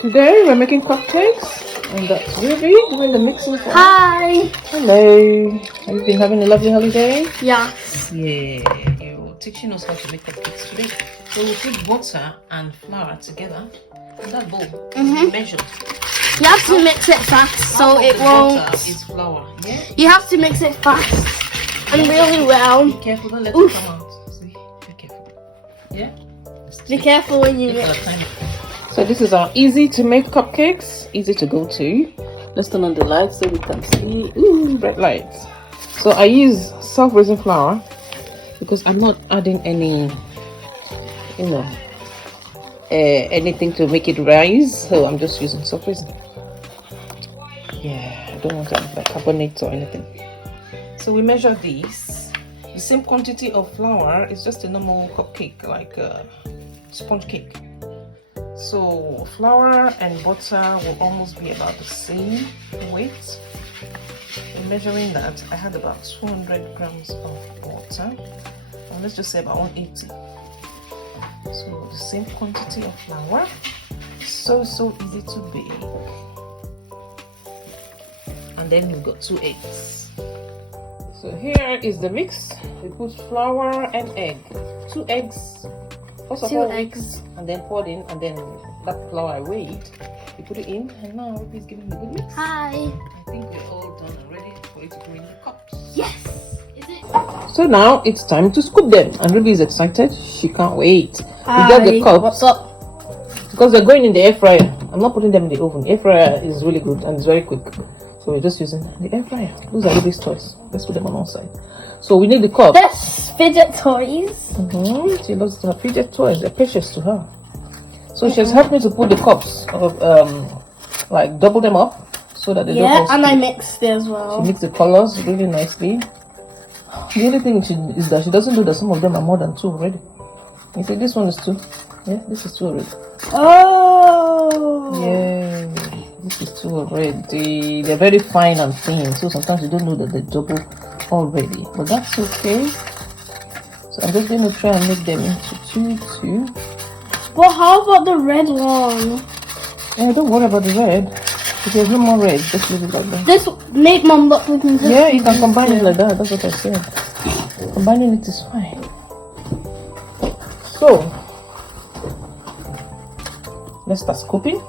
Today we're making cupcakes, and that's Ruby doing the mixing for us. Hi! Hello! Have you been having a lovely holiday? Yeah. Yeah, you're teaching us how to make cupcakes today. So we put butter and flour together in that bowl. Measured. You have to mix it fast so it won't. Butter is flour, yeah? You have to mix it fast and really well. Be careful, don't let it come out. See, be careful. Yeah? Be careful when you mix. So this is our easy to make cupcakes, easy to go to. Let's turn on the lights so we can see. Ooh, bright lights. So I use self-raising flour because I'm not adding any, anything to make it rise. So I'm just using self-raising. Yeah, I don't want to add like carbonate or anything. So we measure these. The same quantity of flour is just a normal cupcake, like a sponge cake. So flour and butter will almost be about the same weight. In measuring that, I had about 200 grams of butter, and let's just say about 180. So the same quantity of flour. So easy to bake. And then you've got 2 eggs. So here is the mix. We put flour and egg. 2 eggs. First of all, 2 eggs. And then poured in, and then that flour I weighed. You put it in, and now Ruby's giving the good mix. Hi. I think we're all done and ready for it to go in the cups. Yes. Is it? So now it's time to scoop them, and Ruby is excited. She can't wait. Hi. We got the cups. What's up? Because they're going in the air fryer. I'm not putting them in the oven. Air fryer is really good and it's very quick. So we're just using the air fryer. Those are Ruby's toys. Let's put them on one side. So we need the cup. That's fidget toys. She loves her fidget toys. They're precious to her. So she's helped me to put the cups of like double them up so that they don't all and stick. I mixed it as well. She mixed the colors really nicely. The only thing is that she doesn't know that some of them are more than 2 already. You see, this one is 2. Yeah, this is 2 already. Oh. Yeah, this is 2 already. They're very fine and thin, so sometimes you don't know that they're double already. But that's okay. So I'm just going to try and make them into 2. But how about the red one? Yeah, don't worry about the red. If there's no more red, just leave it like that. This make mom look like me. Yeah, you can combine it like that. That's what I said. Combining it is fine. So let's start scooping.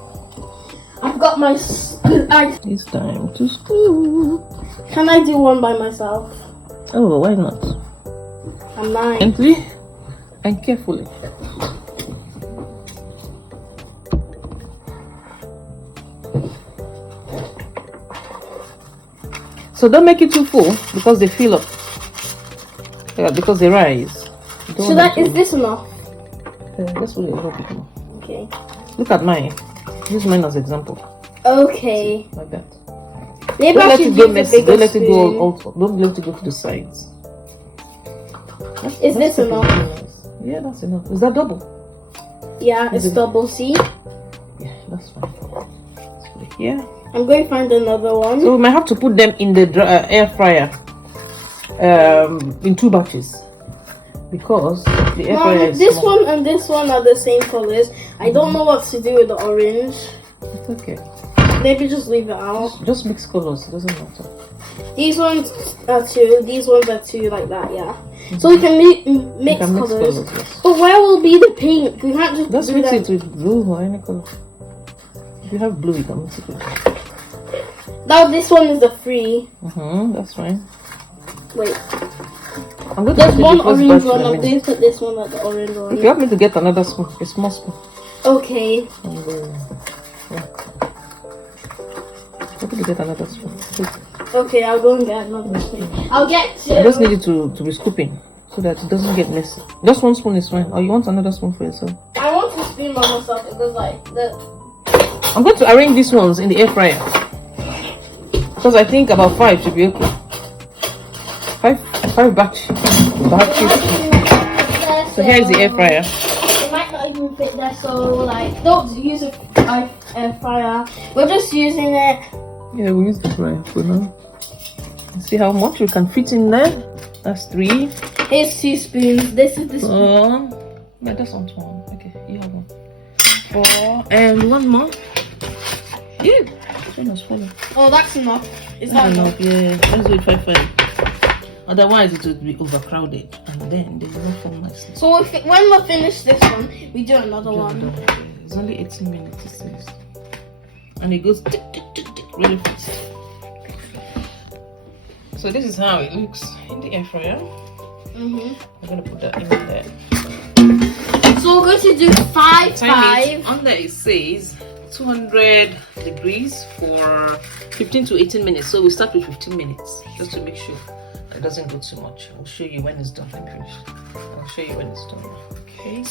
I've got my. It's time to scoop. Can I do one by myself? Oh, why not? I'm 9. Gently and carefully. So don't make it too full because they fill up. Yeah, because they rise. Is this enough? Let's put it a little bit more. Okay. Look at mine. Use mine as example. Okay. Like that. Maybe Don't I let should it go use a messy. bigger Don't let it spoon. go also. Don't let it go to the sides. Is this enough? Nice. Yeah, that's enough. Is that double? Yeah, it's double. See? Yeah, that's fine. Let's put it here. I'm going to find another one. So we might have to put them in the air fryer in 2 batches because the air fryer is this small. one and this one are the same colors. I don't know what to do with the orange. It's okay. Maybe just leave it out. Just mix colors. It doesn't matter. These ones are 2. These ones are 2, like that. Yeah. So we can mix colors. Yes. But where will be the pink? We can't just Mix it with blue or any color. If you have blue, you can mix it with blue. Now this one is the free. That's fine. Wait. There's one orange one. I'm going to put this one at the orange one. If you want me to get another spoon, a small spoon. Okay. And yeah. I'm going to get another spoon. Okay, I'll go and get another spoon. I'll get 2. I just need you to be scooping so that it doesn't get messy. Just 1 spoon is fine. Or you want another spoon for yourself? I want to spoon by myself because like I'm going to arrange these ones in the air fryer because I think about 5 should be okay. 5 batches. So here is the air fryer. It might not even fit there, so like don't use a air fryer. We're just using it. Yeah, we use the fryer for now. See how much we can fit in there. That's 3. Here's 2 spoons. This is the spoon. Yeah, that's on one. Okay, you have one. 4, and one more. Yeah, that was funny. Oh, that's enough. Is that enough? Yeah, let's do it 5. Otherwise, it would be overcrowded, and then there's no fun nicely. So when we finish this one, we do another one. It's only 18 minutes, it says. And it goes tick, tick, tick, tick, really fast. So this is how it looks in the air fryer. I'm gonna put that in there. So we're going to do 5. On there it says 200 degrees for 15 to 18 minutes. So we start with 15 minutes just to make sure it doesn't go too much. I'll show you when it's done. I'm finished. I'll show you when it's done. Okay.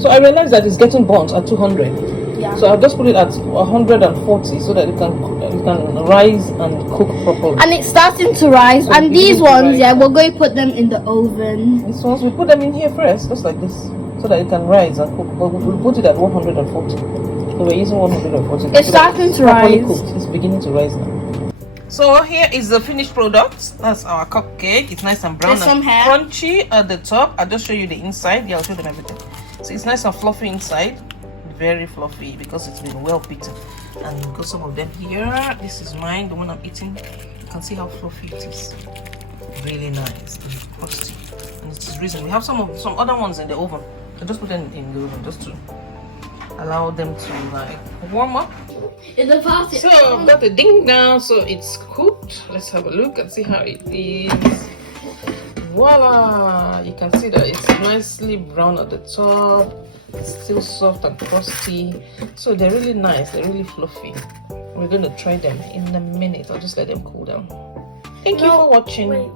So I realized that it's getting burnt at 200. Yeah. So I'll just put it at 140 so that it can rise and cook properly. And it's starting to rise. So and these ones, yeah, we're going to put them in the oven. These ones, we put them in here first, just like this, so that it can rise and cook. But we'll put it at 140. So we're using 140. It's starting to rise. Cooked. It's beginning to rise now. So here is the finished product. That's our cupcake. It's nice and brown and crunchy at the top. I'll just show you the inside. Yeah, I'll show them everything. So it's nice and fluffy inside. Very fluffy because it's been well beaten. And you've got some of them here. This is mine, the one I'm eating. You can see how fluffy it is. Really nice and crusty. And it is reason. We have some other ones in the oven. I just put them in the oven just to allow them to like warm up. In the past, so I've got the ding down, so it's cooked. Let's have a look and see how it is. Voila! You can see that it's nicely brown at the top. It's still soft and crusty. So they're really nice, they're really fluffy. We're gonna try them in a minute. I'll just let them cool down. Thank you for watching. Wait.